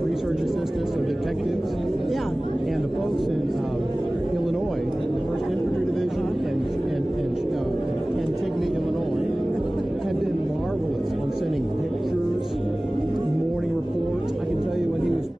research assistants or detectives. Yeah. And the folks in Illinois, the First Infantry Division and Antigny, Illinois, have been marvelous on sending pictures, morning reports. I can tell you when he was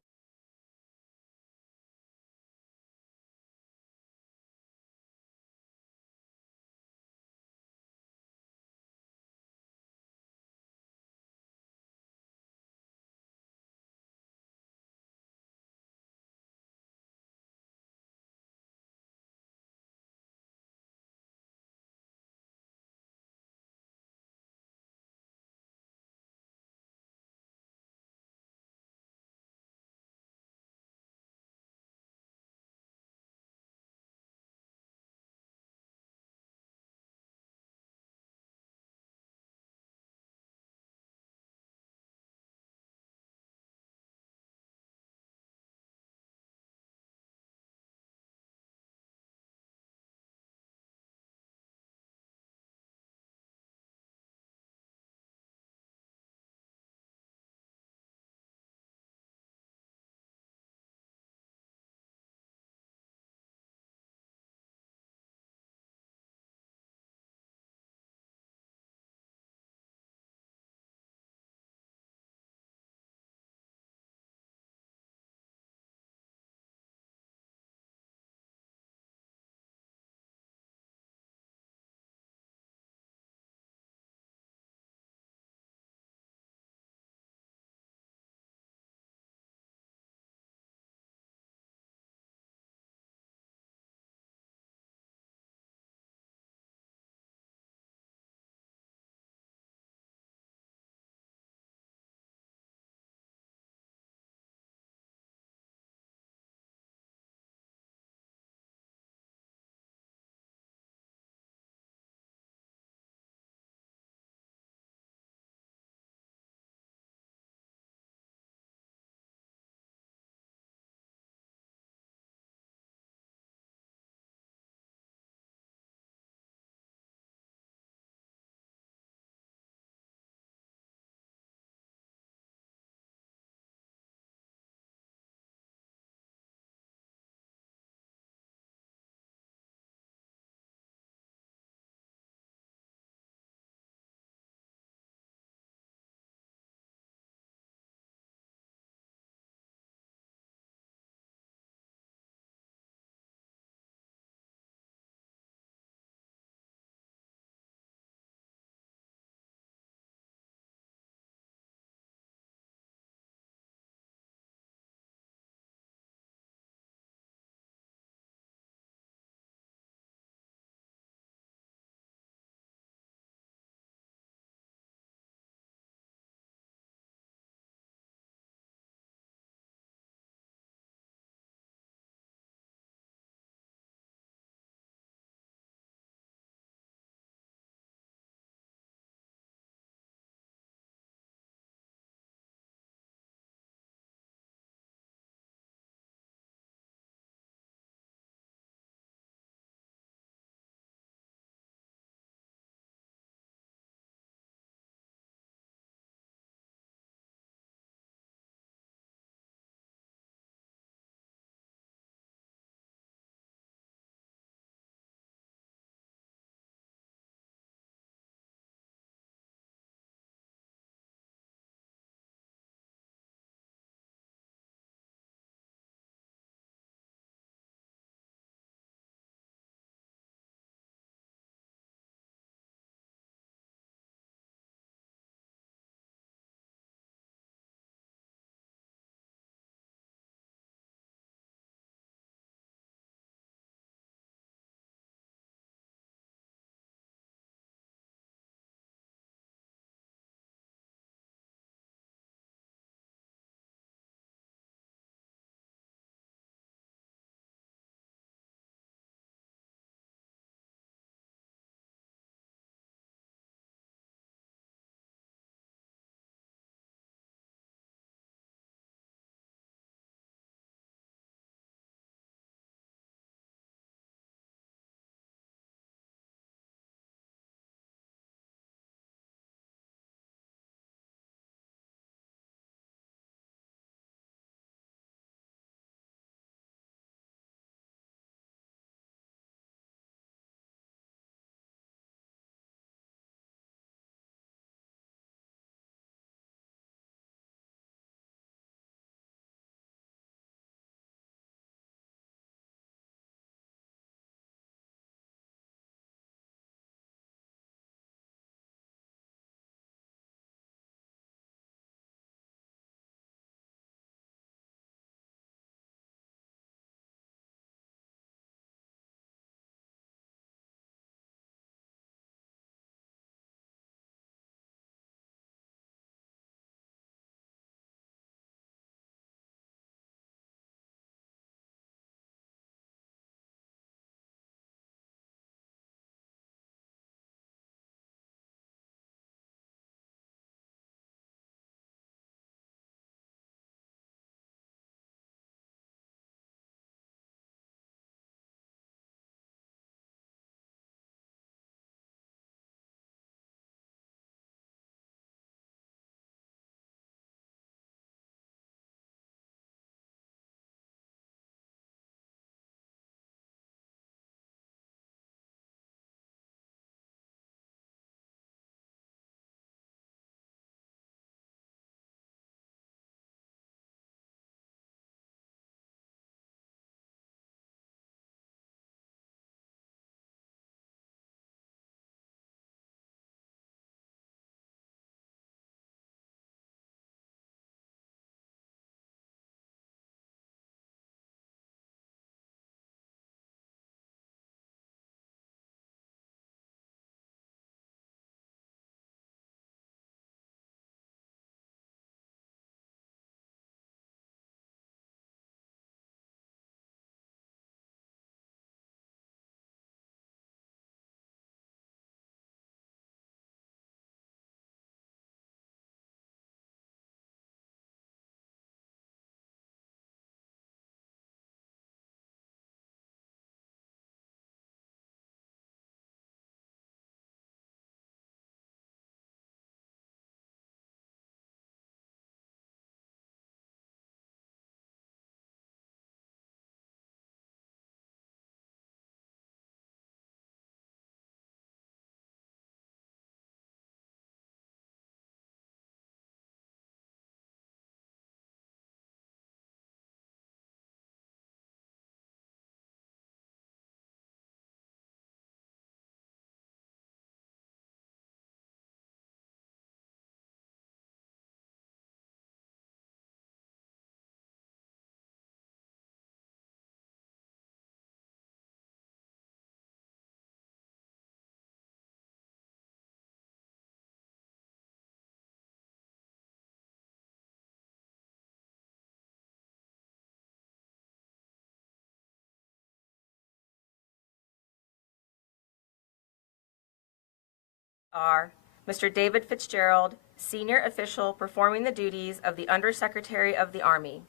are Mr. David Fitzgerald, Senior Official performing the duties of the Undersecretary of the Army.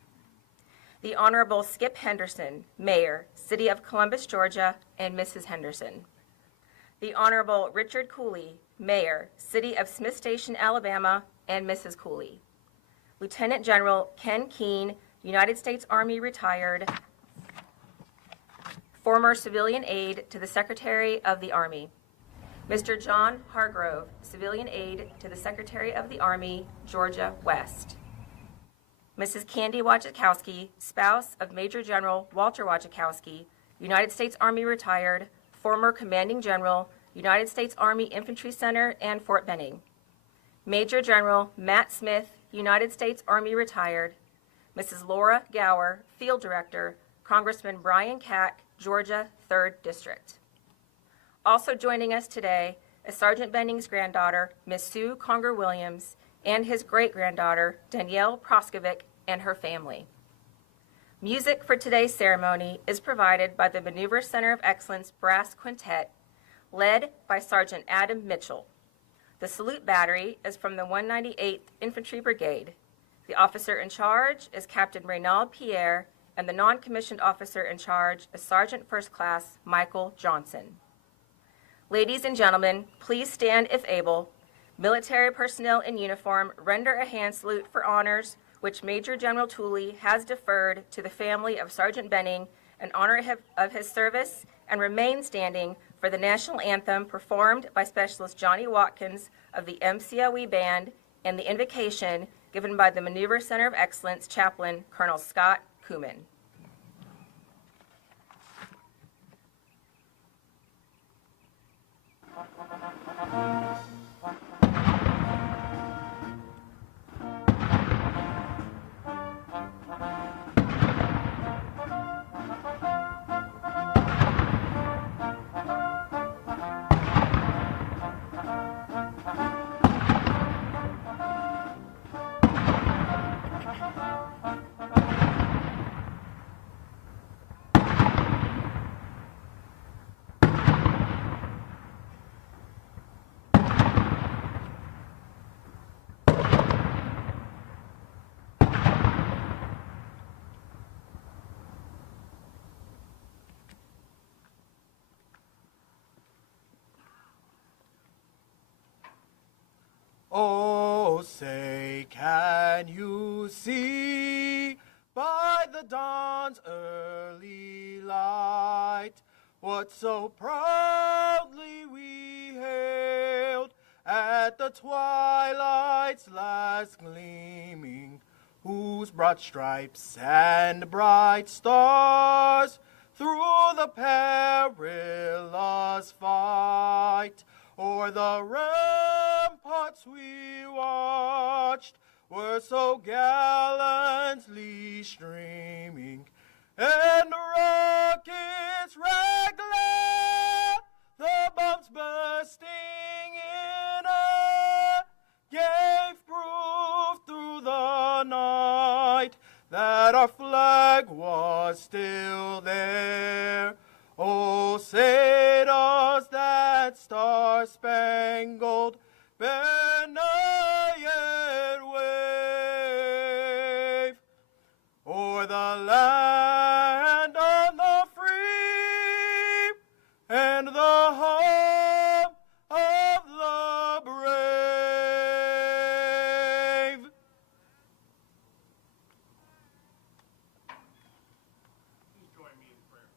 The Honorable Skip Henderson, Mayor, City of Columbus, Georgia, and Mrs. Henderson. The Honorable Richard Cooley, Mayor, City of Smith Station, Alabama, and Mrs. Cooley. Lieutenant General Ken Keene, United States Army retired, former civilian aide to the Secretary of the Army. Mr. John Hargrove, civilian aide to the Secretary of the Army, Georgia West. Mrs. Candy Wachikowski, spouse of Major General Walter Wachikowski, United States Army retired, former Commanding General, United States Army Infantry Center and Fort Benning. Major General Matt Smith, United States Army retired. Mrs. Laura Gower, Field Director, Congressman Brian Cack, Georgia 3rd District. Also joining us today is Sergeant Benning's granddaughter, Miss Sue Conger Williams, and his great-granddaughter, Danielle Proskovic, and her family. Music for today's ceremony is provided by the Maneuver Center of Excellence Brass Quintet, led by Sergeant Adam Mitchell. The salute battery is from the 198th Infantry Brigade. The officer in charge is Captain Reynald Pierre, and the non-commissioned officer in charge is Sergeant First Class Michael Johnson. Ladies and gentlemen, please stand if able. Military personnel in uniform render a hand salute for honors which Major General Tooley has deferred to the family of Sergeant Benning in honor of his service, and remain standing for the national anthem performed by Specialist Johnny Watkins of the MCOE Band and the invocation given by the Maneuver Center of Excellence Chaplain Colonel Scott Kuman. Oh, say, can you see by the dawn's early light what so proudly we hailed at the twilight's last gleaming, whose broad stripes and bright stars through the perilous fight o'er the ramparts we watched were so gallantly streaming, and the rockets' red glare, the bombs bursting in air, gave proof through the night that our flag was still there. Oh, say does that star-spangled banner yet wave o'er the land of the free and the home of the brave? Please join me in prayer.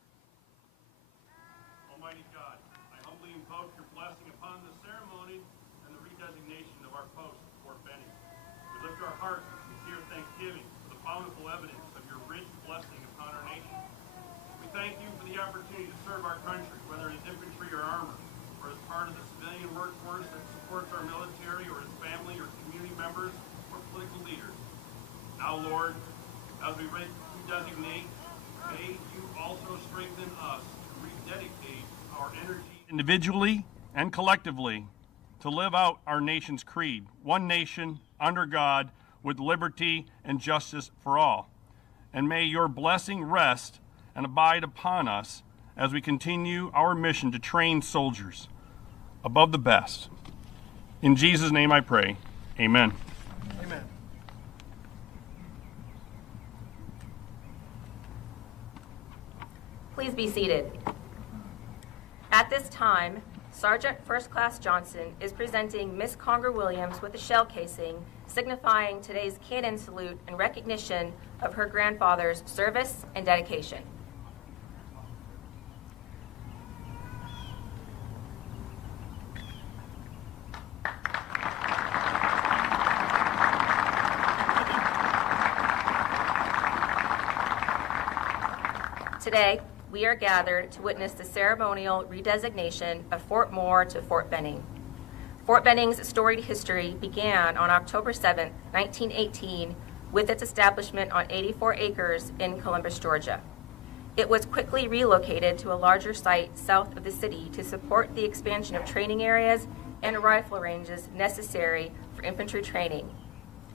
Almighty God, I humbly invoke your blessing upon the ceremony and the redesignation of our post at Fort Benning. We lift our hearts in sincere thanksgiving for the bountiful evidence of your rich blessing upon our nation. We thank you for the opportunity to serve our country, whether it is infantry or armor, or as part of the civilian workforce that supports our military, or as family or community members or political leaders. Now, Lord, as we redesignate, may you also strengthen us to rededicate our energy individually and collectively to live out our nation's creed, one nation, under God, with liberty and justice for all. And may your blessing rest and abide upon us as we continue our mission to train soldiers above the best In Jesus' name I pray. Amen. Amen. Please be seated. At this time, Sergeant First Class Johnson is presenting Miss Conger Williams with a shell casing, signifying today's cannon salute in recognition of her grandfather's service and dedication. Today, we are gathered to witness the ceremonial redesignation of Fort Moore to Fort Benning. Fort Benning's storied history began on October 7, 1918, with its establishment on 84 acres in Columbus, Georgia. It was quickly relocated to a larger site south of the city to support the expansion of training areas and rifle ranges necessary for infantry training.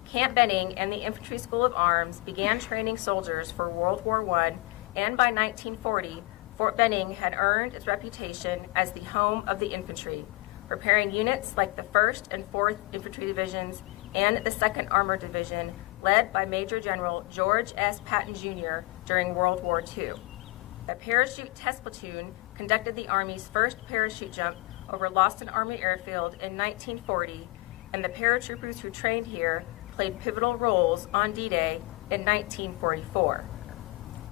Camp Benning and the Infantry School of Arms began training soldiers for World War I, and by 1940, Fort Benning had earned its reputation as the home of the infantry, preparing units like the 1st and 4th Infantry Divisions and the 2nd Armored Division, led by Major General George S. Patton, Jr. during World War II. The Parachute Test Platoon conducted the Army's first parachute jump over Lawson Army Airfield in 1940, and the paratroopers who trained here played pivotal roles on D-Day in 1944.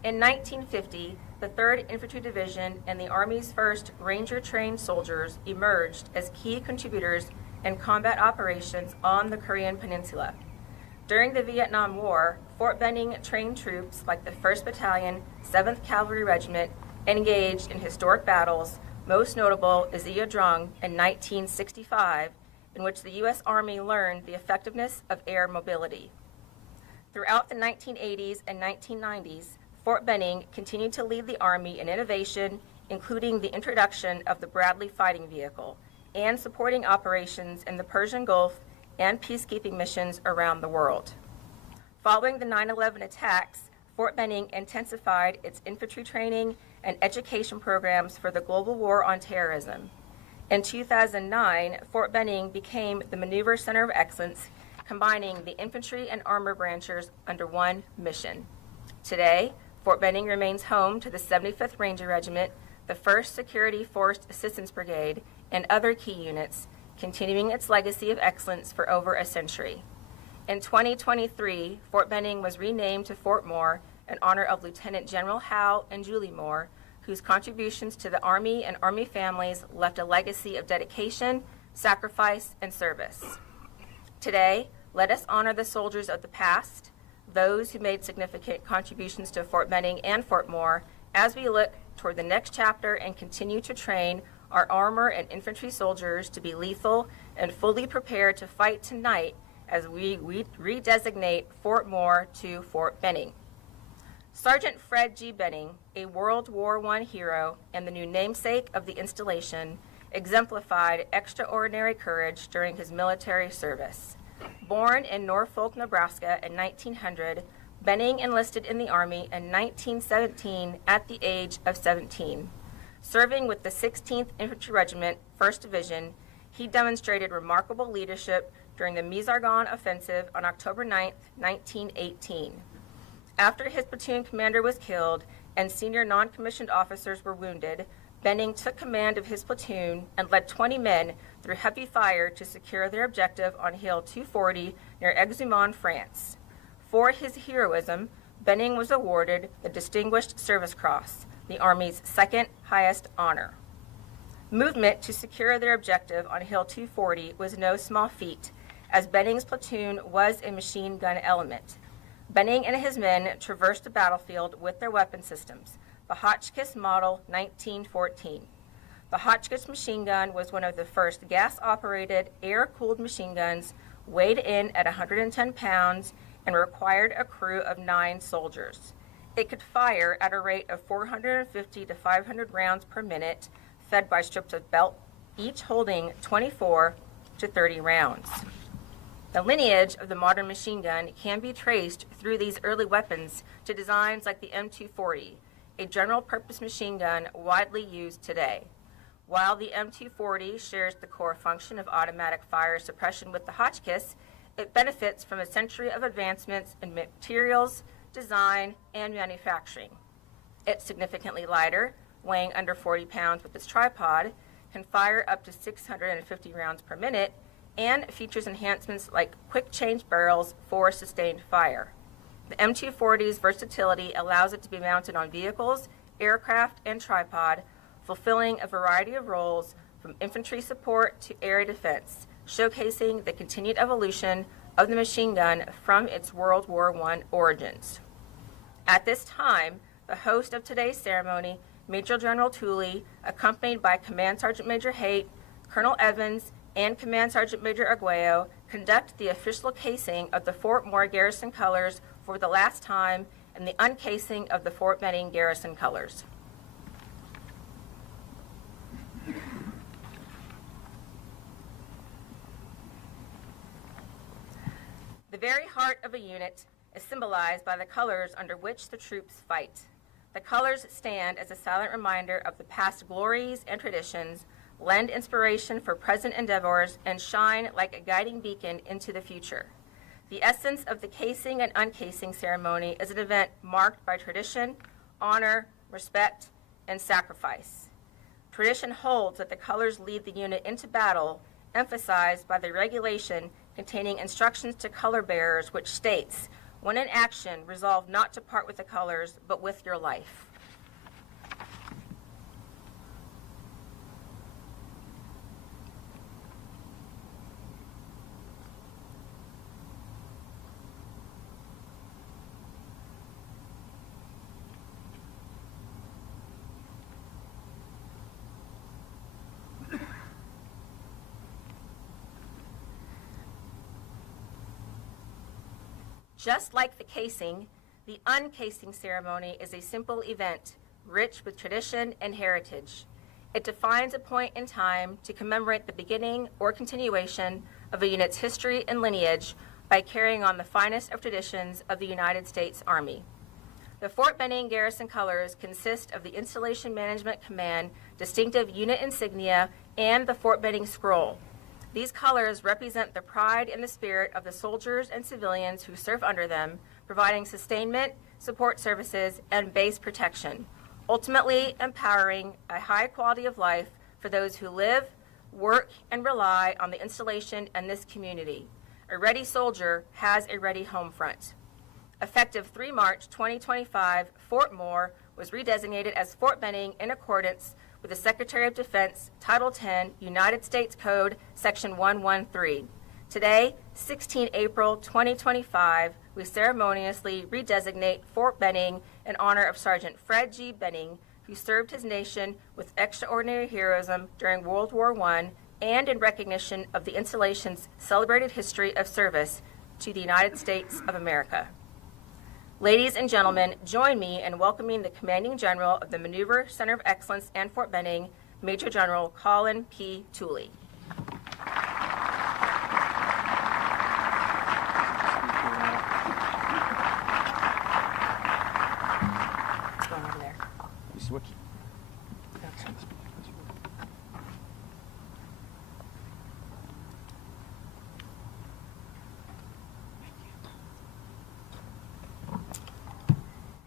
In 1950, the 3rd Infantry Division and the Army's 1st Ranger-trained soldiers emerged as key contributors in combat operations on the Korean Peninsula. During the Vietnam War, Fort Benning trained troops like the 1st Battalion, 7th Cavalry Regiment engaged in historic battles, most notable is Ia Drung in 1965, in which the U.S. Army learned the effectiveness of air mobility. Throughout the 1980s and 1990s, Fort Benning continued to lead the Army in innovation, including the introduction of the Bradley fighting vehicle and supporting operations in the Persian Gulf and peacekeeping missions around the world. Following the 9/11 attacks, Fort Benning intensified its infantry training and education programs for the global war on terrorism. In 2009, Fort Benning became the Maneuver Center of Excellence, combining the infantry and armor branches under one mission. Today, Fort Benning remains home to the 75th Ranger Regiment, the 1st Security Force Assistance Brigade, and other key units, continuing its legacy of excellence for over a century. In 2023, Fort Benning was renamed to Fort Moore in honor of Lieutenant General Hal and Julie Moore, whose contributions to the Army and Army families left a legacy of dedication, sacrifice, and service. Today, let us honor the soldiers of the past, those who made significant contributions to Fort Benning and Fort Moore, as we look toward the next chapter and continue to train our armor and infantry soldiers to be lethal and fully prepared to fight tonight as we redesignate Fort Moore to Fort Benning. Sergeant Fred G. Benning, a World War I hero and the new namesake of the installation, exemplified extraordinary courage during his military service. Born in Norfolk, Nebraska in 1900, Benning enlisted in the Army in 1917 at the age of 17. Serving with the 16th Infantry Regiment, 1st Division, he demonstrated remarkable leadership during the Mizargan Offensive on October 9, 1918. After his platoon commander was killed and senior non-commissioned officers were wounded, Benning took command of his platoon and led 20 men through heavy fire to secure their objective on Hill 240 near Exumont, France. For his heroism, Benning was awarded the Distinguished Service Cross, the Army's second highest honor. Movement to secure their objective on Hill 240 was no small feat, as Benning's platoon was a machine gun element. Benning and his men traversed the battlefield with their weapon systems, the Hotchkiss Model 1914. The Hotchkiss machine gun was one of the first gas-operated, air-cooled machine guns, weighed in at 110 pounds, and required a crew of 9 soldiers. It could fire at a rate of 450 to 500 rounds per minute, fed by strips of belt, each holding 24 to 30 rounds. The lineage of the modern machine gun can be traced through these early weapons to designs like the M240, a general-purpose machine gun widely used today. While the M240 shares the core function of automatic fire suppression with the Hotchkiss, it benefits from a century of advancements in materials, design, and manufacturing. It's significantly lighter, weighing under 40 pounds with its tripod, can fire up to 650 rounds per minute, and features enhancements like quick change barrels for sustained fire. The M240's versatility allows it to be mounted on vehicles, aircraft, and tripod, fulfilling a variety of roles from infantry support to area defense, showcasing the continued evolution of the machine gun from its World War I origins. At this time, the host of today's ceremony, Major General Tooley, accompanied by Command Sergeant Major Haight, Colonel Evans, and Command Sergeant Major Aguayo, conduct the official casing of the Fort Moore garrison colors for the last time and the uncasing of the Fort Benning garrison colors. The very heart of a unit is symbolized by the colors under which the troops fight. The colors stand as a silent reminder of the past glories and traditions, lend inspiration for present endeavors, and shine like a guiding beacon into the future. The essence of the casing and uncasing ceremony is an event marked by tradition, honor, respect, and sacrifice. Tradition holds that the colors lead the unit into battle, emphasized by the regulation containing instructions to color bearers, which states, "When in action, resolve not to part with the colors, but with your life." Just like the casing, the uncasing ceremony is a simple event, rich with tradition and heritage. It defines a point in time to commemorate the beginning or continuation of a unit's history and lineage by carrying on the finest of traditions of the United States Army. The Fort Benning garrison colors consist of the Installation Management Command distinctive unit insignia and the Fort Benning scroll. These colors represent the pride and the spirit of the soldiers and civilians who serve under them, providing sustainment, support services, and base protection, ultimately empowering a high quality of life for those who live, work, and rely on the installation and this community. A ready soldier has a ready home front. Effective 3 March 2025, Fort Moore was redesignated as Fort Benning in accordance with the Secretary of Defense, Title 10, United States Code, Section 113. Today, 16 April 2025, we ceremoniously redesignate Fort Benning in honor of Sergeant Fred G. Benning, who served his nation with extraordinary heroism during World War I and in recognition of the installation's celebrated history of service to the United States of America. Ladies and gentlemen, join me in welcoming the Commanding General of the Maneuver Center of Excellence and Fort Benning, Major General Colin P. Tooley. What's going over there? You switch.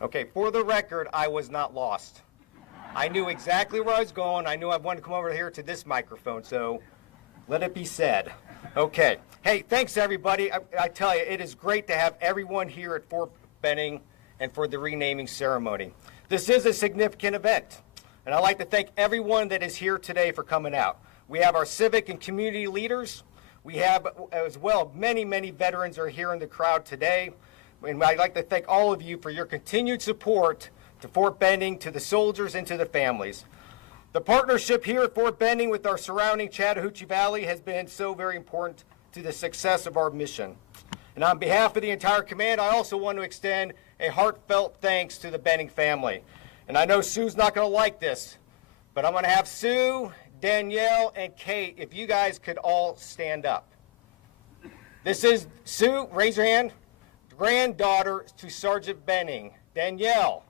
Okay, for the record, I was not lost. I knew exactly where I was going. I knew I wanted to come over here to this microphone, so let it be said. Okay. Hey, thanks, everybody. I tell you, it is great to have everyone here at Fort Benning and for the renaming ceremony. This is a significant event, and I'd like to thank everyone that is here today for coming out. We have our civic and community leaders. We have, as well, many, many veterans are here in the crowd today. And I'd like to thank all of you for your continued support to Fort Benning, to the soldiers, and to the families. The partnership here at Fort Benning with our surrounding Chattahoochee Valley has been so very important to the success of our mission. And on behalf of the entire command, I also want to extend a heartfelt thanks to the Benning family. And I know Sue's not going to like this, but I'm going to have Sue, Danielle, and Kate, if you guys could all stand up. This is Sue, raise your hand. Granddaughter to Sergeant Benning. Danielle,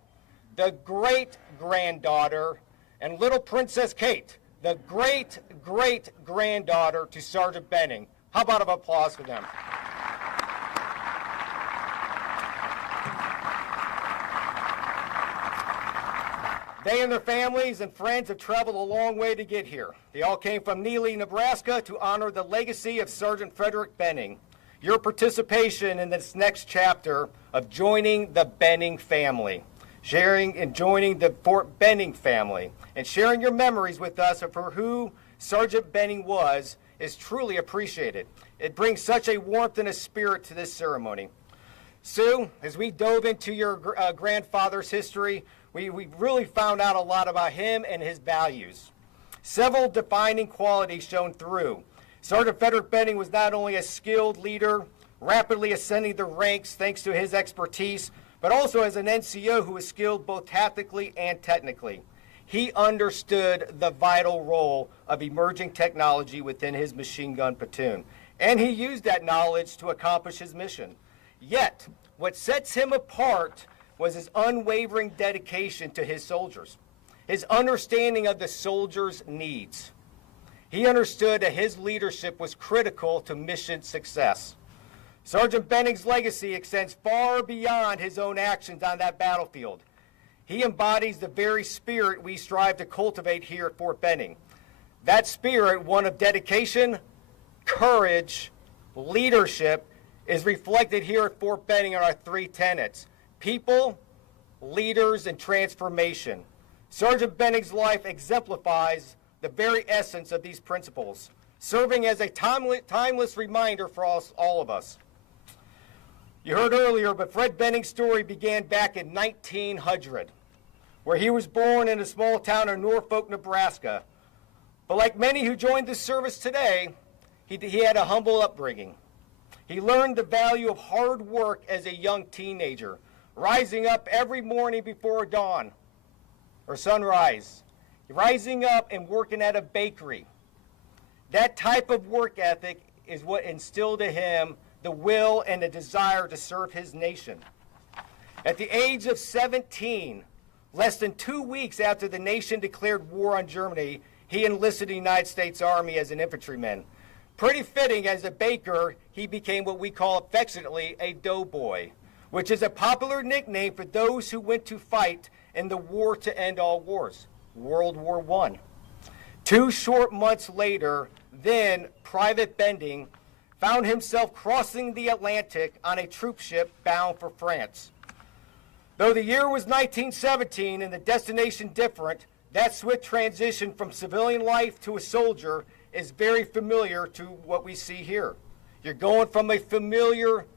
the great-granddaughter, and little Princess Kate, the great-great-granddaughter to Sergeant Benning. How about an applause for them? They and their families and friends have traveled a long way to get here. They all came from Neely, Nebraska to honor the legacy of Sergeant Frederick Benning. Your participation in this next chapter of joining the Benning family, sharing and joining the Fort Benning family, and sharing your memories with us of who Sergeant Benning was is truly appreciated. It brings such a warmth and a spirit to this ceremony. Sue, as we dove into your grandfather's history, we really found out a lot about him and his values. Several defining qualities shone through. Sergeant Frederick Benning was not only a skilled leader, rapidly ascending the ranks thanks to his expertise, but also as an NCO who was skilled both tactically and technically. He understood the vital role of emerging technology within his machine gun platoon, and he used that knowledge to accomplish his mission. Yet, what sets him apart was his unwavering dedication to his soldiers, his understanding of the soldiers' needs. He understood that his leadership was critical to mission success. Sergeant Benning's legacy extends far beyond his own actions on that battlefield. He embodies the very spirit we strive to cultivate here at Fort Benning. That spirit, one of dedication, courage, leadership, is reflected here at Fort Benning on our three tenets: people, leaders, and transformation. Sergeant Benning's life exemplifies the very essence of these principles, serving as a timeless reminder for all of us. You heard earlier, but Fred Benning's story began back in 1900, where he was born in a small town of Norfolk, Nebraska. But like many who joined this service today, he had a humble upbringing. He learned the value of hard work as a young teenager, rising up every morning before dawn or sunrise, rising up and working at a bakery. That type of work ethic is what instilled in him the will and the desire to serve his nation. At the age of 17, less than 2 weeks after the nation declared war on Germany, he enlisted in the United States Army as an infantryman. Pretty fitting, as a baker, he became what we call affectionately a doughboy, which is a popular nickname for those who went to fight in the war to end all wars, World War I. 2 short months later, then Private Benning found himself crossing the Atlantic on a troop ship bound for France. Though the year was 1917 and the destination different, that swift transition from civilian life to a soldier is very familiar to what we see here. You're going from a familiar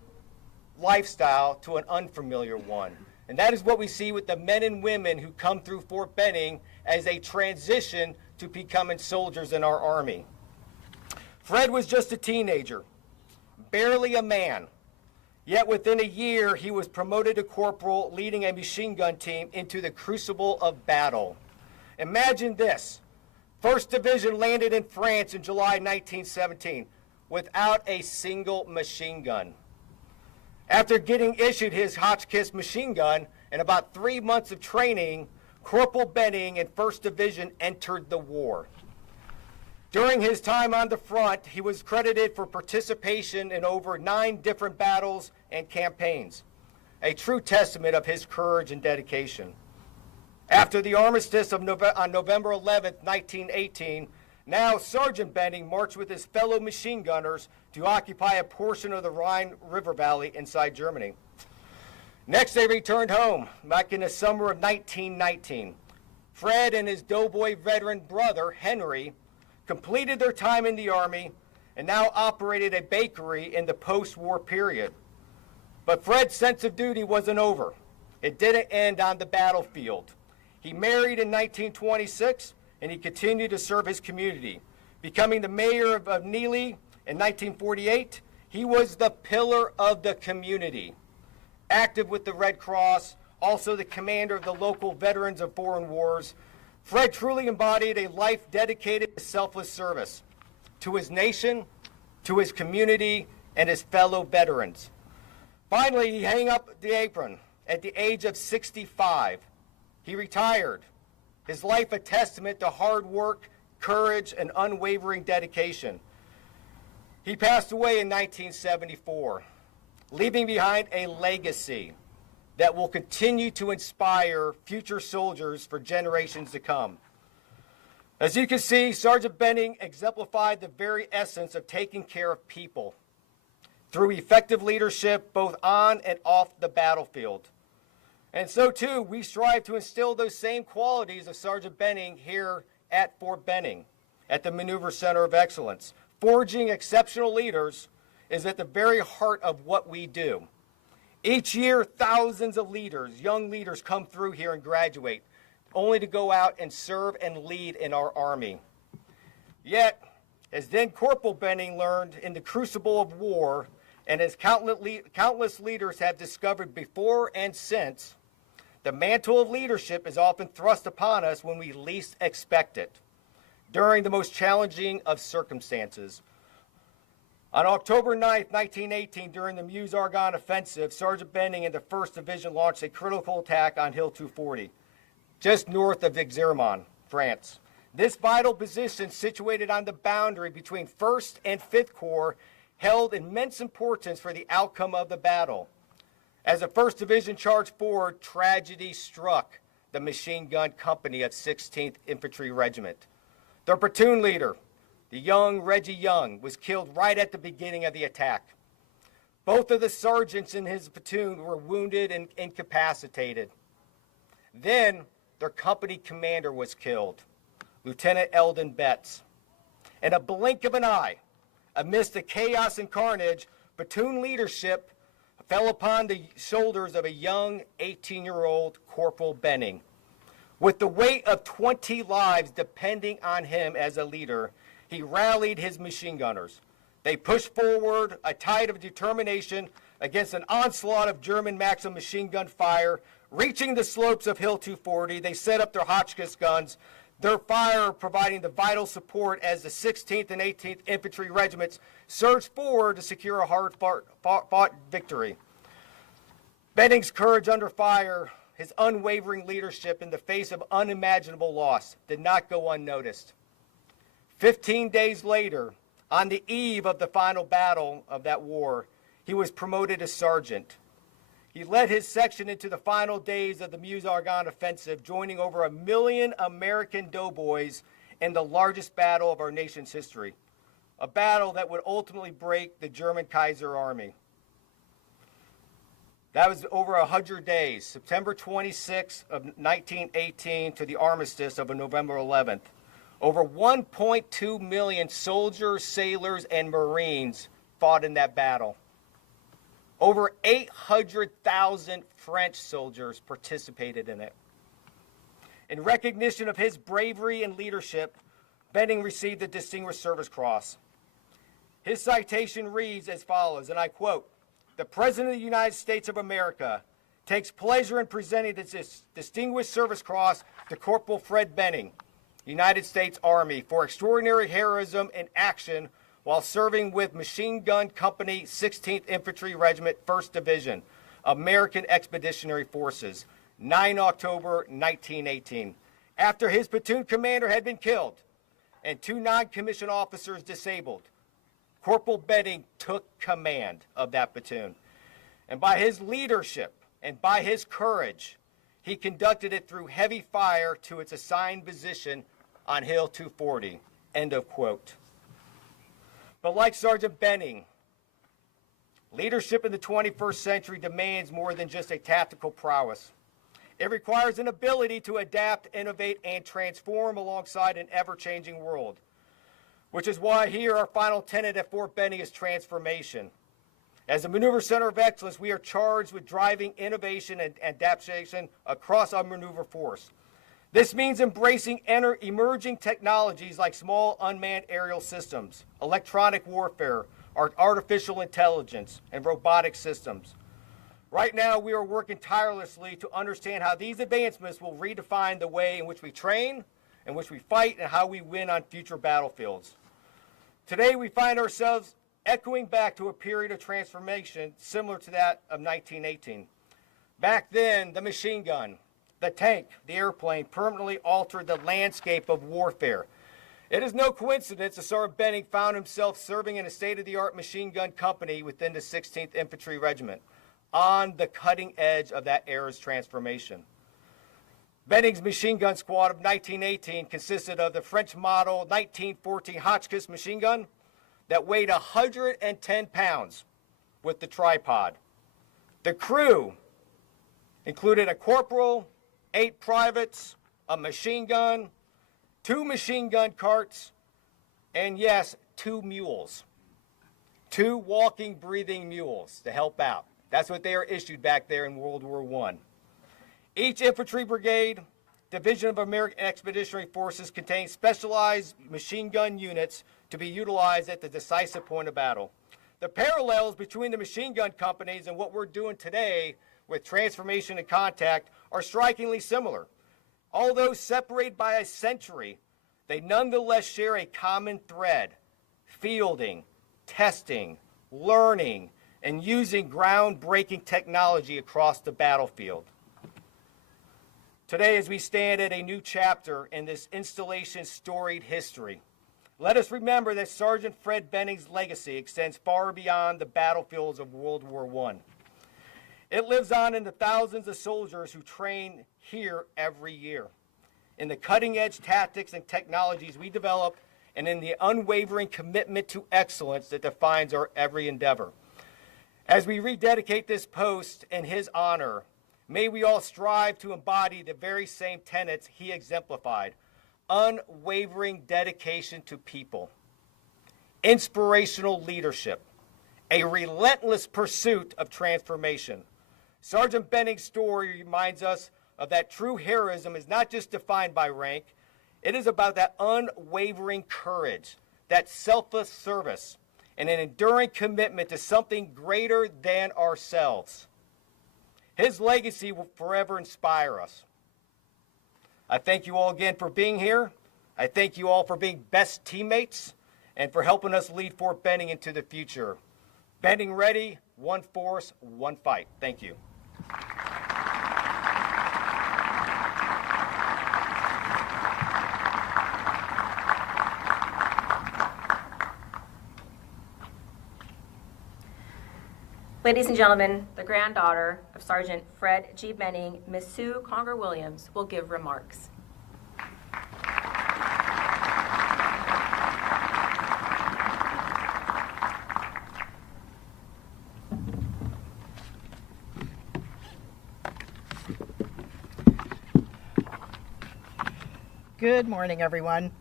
lifestyle to an unfamiliar one. And that is what we see with the men and women who come through Fort Benning as a transition to becoming soldiers in our Army. Fred was just a teenager, barely a man. Yet within a year, he was promoted to corporal, leading a machine gun team into the crucible of battle. Imagine this. 1st Division landed in France in July 1917 without a single machine gun. After getting issued his Hotchkiss machine gun and about 3 months of training, Corporal Benning in 1st Division entered the war. During his time on the front, he was credited for participation in over 9 different battles and campaigns, a true testament of his courage and dedication. After the armistice on November 11, 1918, now Sergeant Benning marched with his fellow machine gunners to occupy a portion of the Rhine River Valley inside Germany. Next, they returned home back in the summer of 1919. Fred and his doughboy veteran brother, Henry, completed their time in the Army and now operated a bakery in the post-war period. But Fred's sense of duty wasn't over. It didn't end on the battlefield. He married in 1926, and he continued to serve his community. Becoming the mayor of Neely in 1948, he was the pillar of the community. Active with the Red Cross, also the commander of the local Veterans of Foreign Wars, Fred truly embodied a life dedicated to selfless service to his nation, to his community, and his fellow veterans. Finally, he hung up the apron at the age of 65. He retired, his life a testament to hard work, courage, and unwavering dedication. He passed away in 1974, leaving behind a legacy that will continue to inspire future soldiers for generations to come. As you can see, Sergeant Benning exemplified the very essence of taking care of people through effective leadership both on and off the battlefield. And so too, we strive to instill those same qualities of Sergeant Benning here at Fort Benning, at the Maneuver Center of Excellence. Forging exceptional leaders is at the very heart of what we do. Each year, thousands of leaders, young leaders, come through here and graduate, only to go out and serve and lead in our Army. Yet, as then Corporal Benning learned in the crucible of war, and as countless leaders have discovered before and since, the mantle of leadership is often thrust upon us when we least expect it, during the most challenging of circumstances. On October 9, 1918, during the Meuse-Argonne offensive, Sergeant Benning and the 1st Division launched a critical attack on Hill 240, just north of Exermont, France. This vital position, situated on the boundary between 1st and 5th Corps, held immense importance for the outcome of the battle. As the 1st Division charged forward, tragedy struck the machine gun company of 16th Infantry Regiment. Their platoon leader, the young Reggie Young, was killed right at the beginning of the attack. Both of the sergeants in his platoon were wounded and incapacitated. Then their company commander was killed, Lieutenant Eldon Betts. In a blink of an eye, amidst the chaos and carnage, platoon leadership fell upon the shoulders of a young 18-year-old Corporal Benning. With the weight of 20 lives depending on him as a leader, he rallied his machine gunners. They pushed forward a tide of determination against an onslaught of German Maxim machine gun fire. Reaching the slopes of Hill 240, they set up their Hotchkiss guns, their fire providing the vital support as the 16th and 18th Infantry Regiments surged forward to secure a hard-fought victory. Benning's courage under fire, his unwavering leadership in the face of unimaginable loss, did not go unnoticed. 15 days later, on the eve of the final battle of that war, he was promoted as sergeant. He led his section into the final days of the Meuse-Argonne offensive, joining over 1 million American doughboys in the largest battle of our nation's history, a battle that would ultimately break the German Kaiser Army. That was over 100 days, September 26th of 1918 to the armistice of November 11th. Over 1.2 million soldiers, sailors, and Marines fought in that battle. Over 800,000 French soldiers participated in it. In recognition of his bravery and leadership, Benning received the Distinguished Service Cross. His citation reads as follows, and I quote, "The President of the United States of America takes pleasure in presenting this Distinguished Service Cross to Corporal Fred Benning, United States Army, for extraordinary heroism in action while serving with Machine Gun Company 16th Infantry Regiment, 1st Division, American Expeditionary Forces, 9 October 1918. After his platoon commander had been killed and 2 non-commissioned officers disabled, Corporal Benning took command of that platoon. And by his leadership and by his courage, he conducted it through heavy fire to its assigned position on Hill 240." End of quote. But like Sergeant Benning, leadership in the 21st century demands more than just a tactical prowess. It requires an ability to adapt, innovate, and transform alongside an ever-changing world, which is why here our final tenet at Fort Benning is transformation. As a Maneuver Center of Excellence, we are charged with driving innovation and adaptation across our maneuver force. This means embracing emerging technologies like small unmanned aerial systems, electronic warfare, artificial intelligence, and robotic systems. Right now, we are working tirelessly to understand how these advancements will redefine the way in which we train, in which we fight, and how we win on future battlefields. Today, we find ourselves echoing back to a period of transformation similar to that of 1918. Back then, the machine gun, the tank, the airplane permanently altered the landscape of warfare. It is no coincidence that Sergeant Benning found himself serving in a state-of-the-art machine gun company within the 16th Infantry Regiment, on the cutting edge of that era's transformation. Benning's machine gun squad of 1918 consisted of the French model 1914 Hotchkiss machine gun that weighed 110 pounds with the tripod. The crew included a corporal, 8 privates, a machine gun, 2 machine gun carts, and yes, 2 mules. 2 walking, breathing mules to help out. That's what they were issued back there in World War I. Each infantry brigade, division of American Expeditionary Forces contained specialized machine gun units to be utilized at the decisive point of battle. The parallels between the machine gun companies and what we're doing today with transformation and contact are strikingly similar. Although separated by a century, they nonetheless share a common thread: fielding, testing, learning, and using groundbreaking technology across the battlefield. Today, as we stand at a new chapter in this installation's storied history, let us remember that Sergeant Fred Benning's legacy extends far beyond the battlefields of World War I. It lives on in the thousands of soldiers who train here every year, in the cutting-edge tactics and technologies we develop, and in the unwavering commitment to excellence that defines our every endeavor. As we rededicate this post in his honor, may we all strive to embody the very same tenets he exemplified: unwavering dedication to people, inspirational leadership, a relentless pursuit of transformation. Sergeant Benning's story reminds us of that true heroism is not just defined by rank. It is about that unwavering courage, that selfless service, and an enduring commitment to something greater than ourselves. His legacy will forever inspire us. I thank you all again for being here. I thank you all for being best teammates and for helping us lead Fort Benning into the future. Benning ready, one force, one fight. Thank you. Ladies and gentlemen, the granddaughter of Sergeant Fred G. Benning, Miss Sue Conger Williams, will give remarks. Good morning, everyone,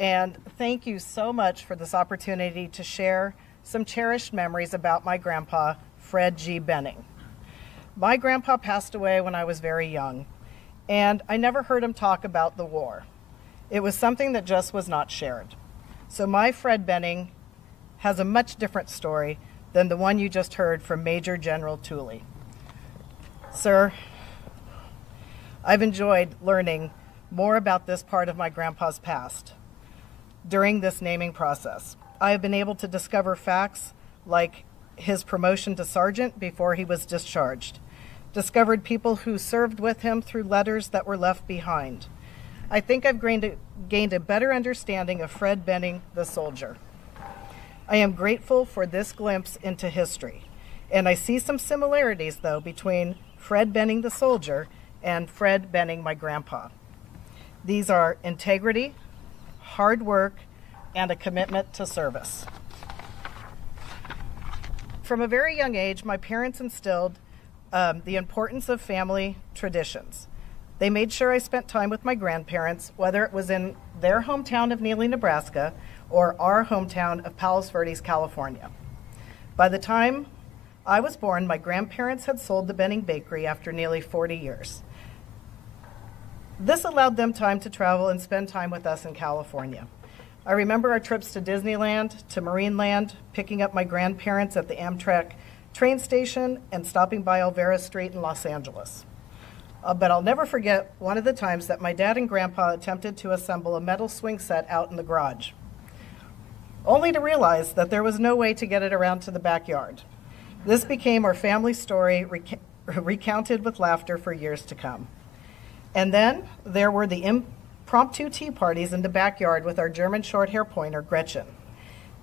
and thank you so much for this opportunity to share some cherished memories about my grandpa, Fred G. Benning. My grandpa passed away when I was very young, and I never heard him talk about the war. It was something that just was not shared. So my Fred Benning has a much different story than the one you just heard from Major General Tooley. Sir, I've enjoyed learning more about this part of my grandpa's past during this naming process. I have been able to discover facts like his promotion to sergeant before he was discharged, discovered people who served with him through letters that were left behind. I think I've gained a better understanding of Fred Benning, the soldier. I am grateful for this glimpse into history, and I see some similarities, though, between Fred Benning, the soldier, and Fred Benning, my grandpa. These are integrity, hard work, and a commitment to service. From a very young age, my parents instilled the importance of family traditions. They made sure I spent time with my grandparents, whether it was in their hometown of Neely, Nebraska, or our hometown of Palos Verdes, California. By the time I was born, my grandparents had sold the Benning Bakery after nearly 40 years. This allowed them time to travel and spend time with us in California. I remember our trips to Disneyland, to Marineland, picking up my grandparents at the Amtrak train station, and stopping by Olvera Street in Los Angeles. But I'll never forget one of the times that my dad and grandpa attempted to assemble a metal swing set out in the garage, only to realize that there was no way to get it around to the backyard. This became our family story, recounted with laughter for years to come. And then there were the impromptu tea parties in the backyard with our German short-hair pointer, Gretchen.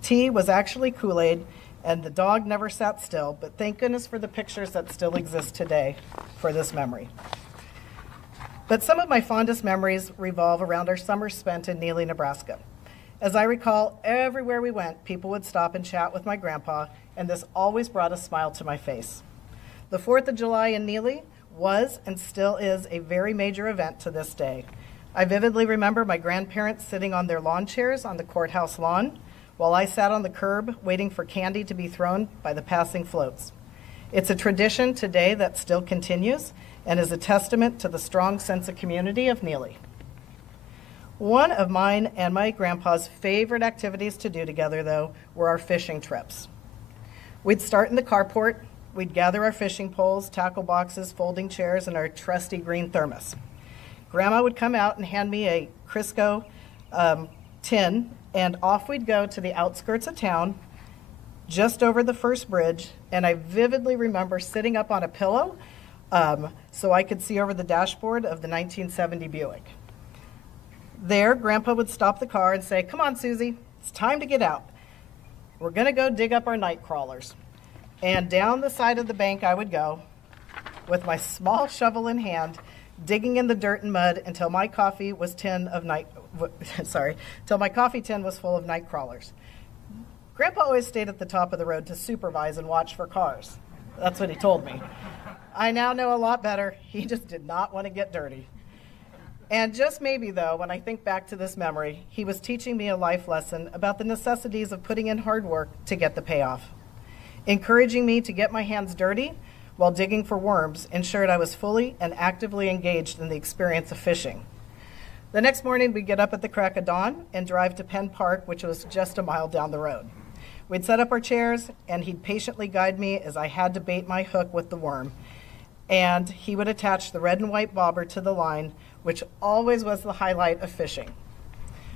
Tea was actually Kool-Aid, and the dog never sat still, but thank goodness for the pictures that still exist today for this memory. But some of my fondest memories revolve around our summers spent in Neely, Nebraska. As I recall, everywhere we went, people would stop and chat with my grandpa, and this always brought a smile to my face. The 4th of July in Neely was and still is a very major event to this day. I vividly remember my grandparents sitting on their lawn chairs on the courthouse lawn, while I sat on the curb waiting for candy to be thrown by the passing floats. It's a tradition today that still continues and is a testament to the strong sense of community of Neely. One of mine and my grandpa's favorite activities to do together, though, were our fishing trips. We'd start in the carport, we'd gather our fishing poles, tackle boxes, folding chairs, and our trusty green thermos. Grandma would come out and hand me a Crisco tin, and off we'd go to the outskirts of town, just over the first bridge, and I vividly remember sitting up on a pillow so I could see over the dashboard of the 1970 Buick. There, Grandpa would stop the car and say, "Come on, Susie, it's time to get out. We're gonna go dig up our night crawlers." And down the side of the bank I would go with my small shovel in hand, digging in the dirt and mud until my coffee tin was full of night crawlers. Grandpa always stayed at the top of the road to supervise and watch for cars. That's what he told me. I now know a lot better. He just did not want to get dirty. And just maybe, though, when I think back to this memory, he was teaching me a life lesson about the necessities of putting in hard work to get the payoff. Encouraging me to get my hands dirty while digging for worms ensured I was fully and actively engaged in the experience of fishing. The next morning, we'd get up at the crack of dawn and drive to Penn Park, which was just a mile down the road. We'd set up our chairs, and he'd patiently guide me as I had to bait my hook with the worm. And he would attach the red and white bobber to the line, which always was the highlight of fishing.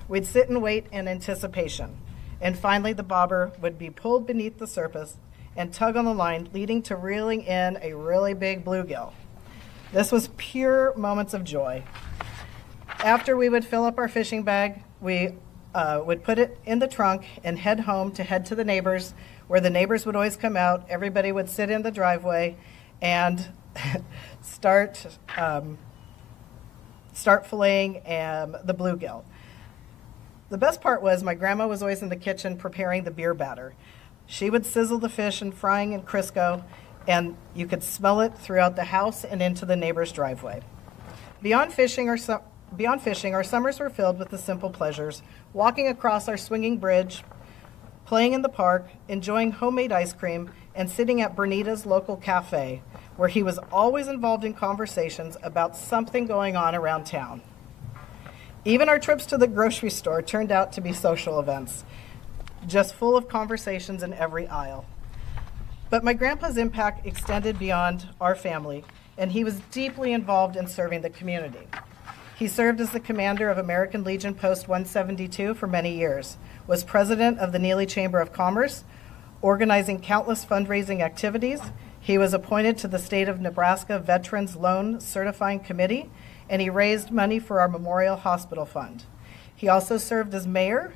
We'd sit and wait in anticipation, and finally the bobber would be pulled beneath the surface and tug on the line, leading to reeling in a really big bluegill. This was pure moments of joy. After we would fill up our fishing bag, we would put it in the trunk and head home to head to the neighbors, where the neighbors would always come out. Everybody would sit in the driveway and start filleting the bluegill. The best part was my grandma was always in the kitchen preparing the beer batter. She would sizzle the fish and frying in Crisco, and you could smell it throughout the house and into the neighbor's driveway. Beyond fishing, our summers were filled with the simple pleasures: walking across our swinging bridge, playing in the park, enjoying homemade ice cream, and sitting at Bernita's local cafe, where he was always involved in conversations about something going on around town. Even our trips to the grocery store turned out to be social events, just full of conversations in every aisle. But my grandpa's impact extended beyond our family, and he was deeply involved in serving the community. He served as the commander of American Legion Post 172 for many years, was president of the Neely Chamber of Commerce, organizing countless fundraising activities. He was appointed to the State of Nebraska Veterans Loan Certifying Committee, and he raised money for our Memorial Hospital Fund. He also served as mayor.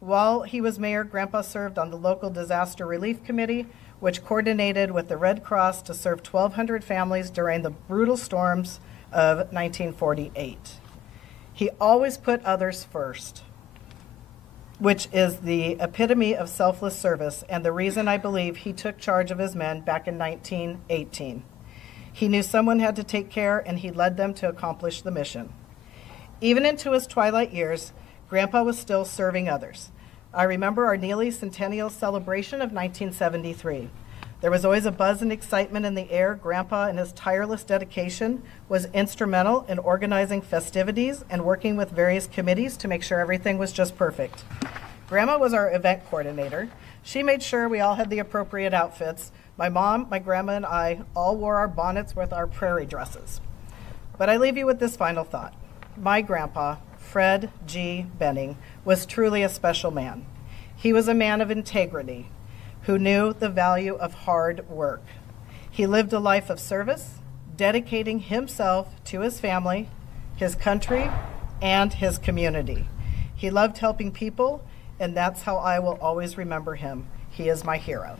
While he was mayor, Grandpa served on the local disaster relief committee, which coordinated with the Red Cross to serve 1,200 families during the brutal storms of 1948. He always put others first, which is the epitome of selfless service and the reason I believe he took charge of his men back in 1918. He knew someone had to take care, and he led them to accomplish the mission. Even into his twilight years, Grandpa was still serving others. I remember our Neely Centennial celebration of 1973. There was always a buzz and excitement in the air. Grandpa, in his tireless dedication, was instrumental in organizing festivities and working with various committees to make sure everything was just perfect. Grandma was our event coordinator. She made sure we all had the appropriate outfits. My mom, my grandma, and I all wore our bonnets with our prairie dresses. But I leave you with this final thought. My grandpa, Fred G. Benning, was truly a special man. He was a man of integrity who knew the value of hard work. He lived a life of service, dedicating himself to his family, his country, and his community. He loved helping people, and that's how I will always remember him. He is my hero.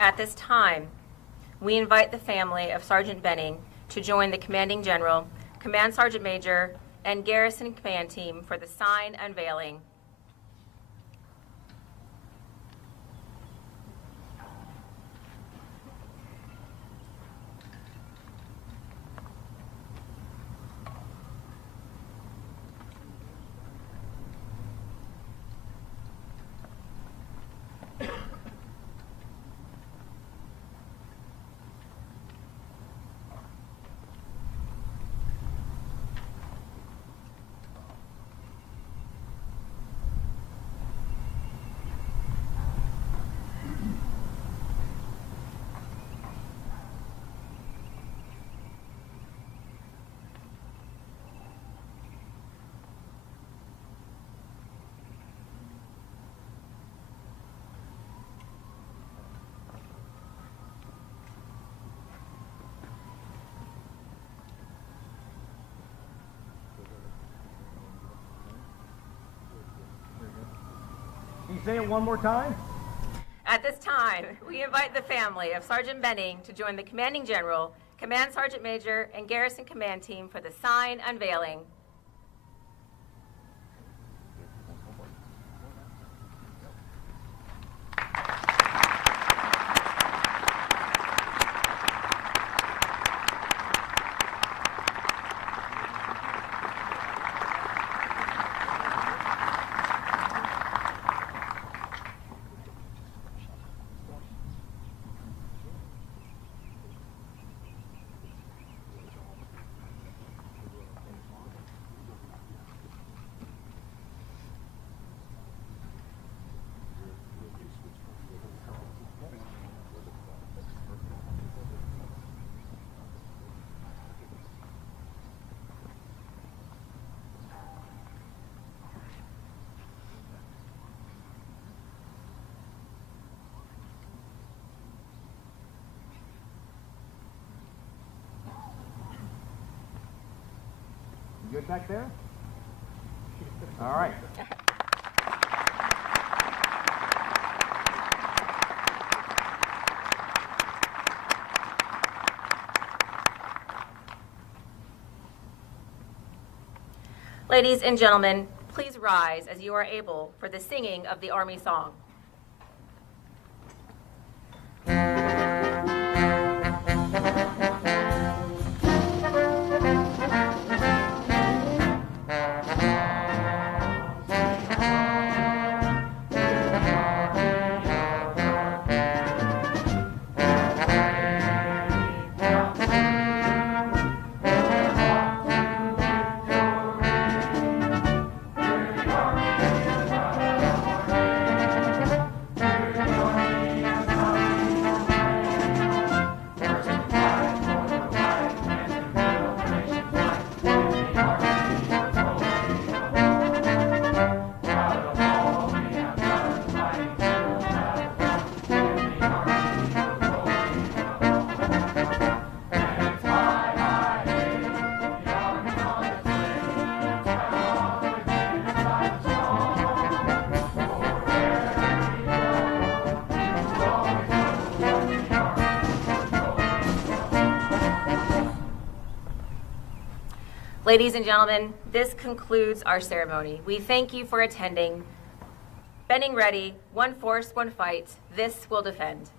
At this time, we invite the family of Sergeant Benning to join the Commanding General, Command Sergeant Major, and Garrison Command Team for the sign unveiling. Can you say it one more time? At this time, we invite the family of Sergeant Benning to join the Commanding General, Command Sergeant Major, and Garrison Command Team for the sign unveiling. Good back there? All right. Ladies and gentlemen, please rise as you are able for the singing of the Army song. Ladies and gentlemen, this concludes our ceremony. We thank you for attending. Benning ready, one force, one fight. This will defend.